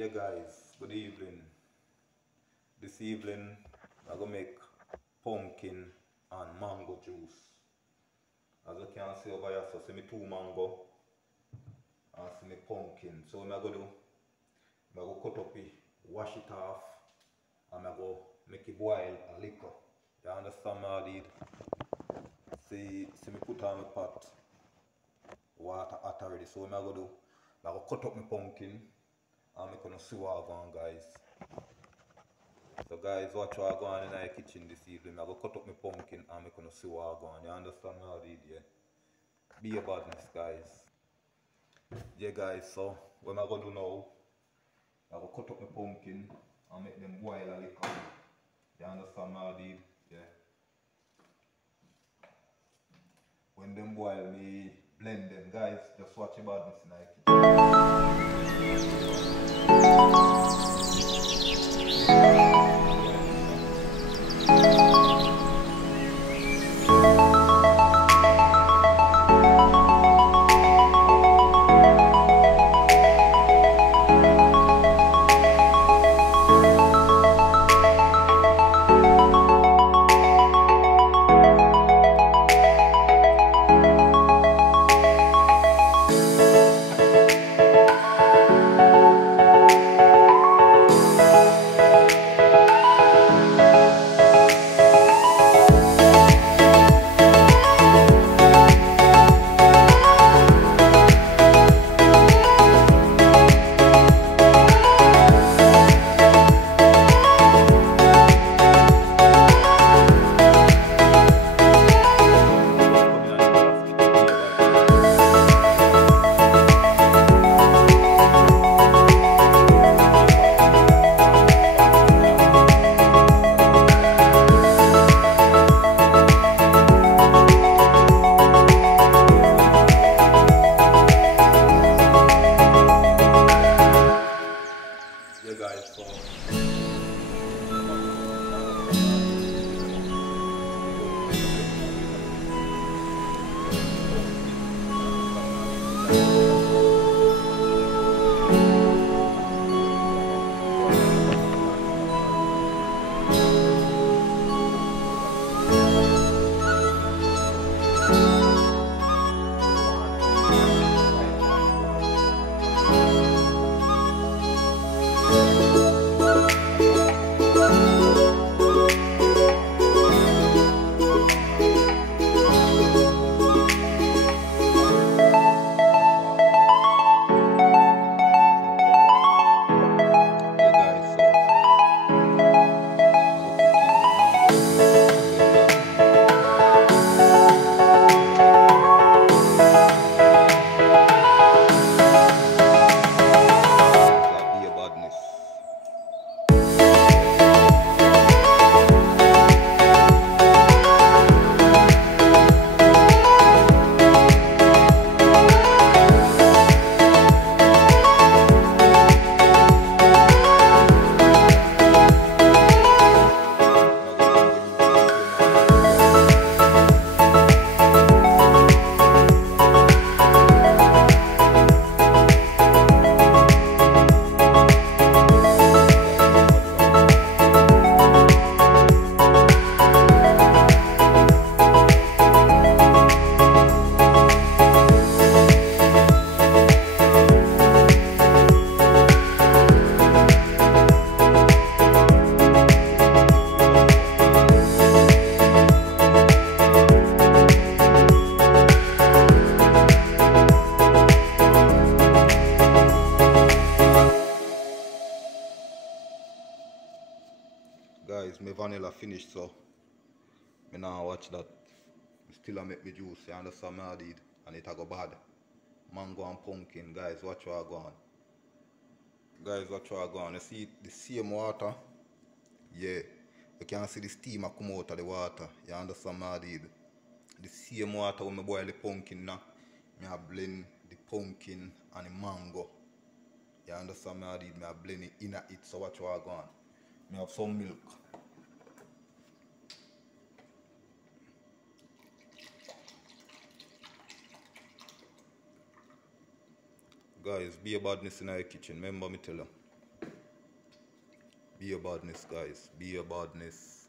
Yeah guys, good evening. This evening I'm gonna make pumpkin and mango juice. As you can see over here, so see me 2 mango and see me pumpkin. So what I'm gonna do, I'm gonna cut up it, wash it off, and I'm gonna make it boil a little. You understand what I did? See me put on my pot, water hot already. So what I'm gonna do, I'm gonna cut up my pumpkin and I'm gonna see what I'm going, guys. So guys, watch what I go on in the kitchen this evening. I'm gonna cut up my pumpkin and I'm gonna see what I go on. You understand what I did, yeah? Be a badness, guys. Yeah guys, so what I'm gonna do now, I'm gonna cut up my pumpkin and make them boil a little. You understand what I did? Yeah. When them boil, me blend them, guys. Just watch your badness in the guys, my vanilla finished, so I now watch that. Still I make me juice, you understand what I did? And it a go bad. Mango and pumpkin, guys, watch what I go on. Guys, watch what I go on. You see the same water? Yeah. You can see the steam a come out of the water. You understand what I did? The same water when I boil the pumpkin now, I blend the pumpkin and the mango. You understand what I did? I blend it in it, so watch what I go on. I have some milk. Guys, be a badness in our kitchen. Remember me tell you. Be your badness, guys. Be your badness.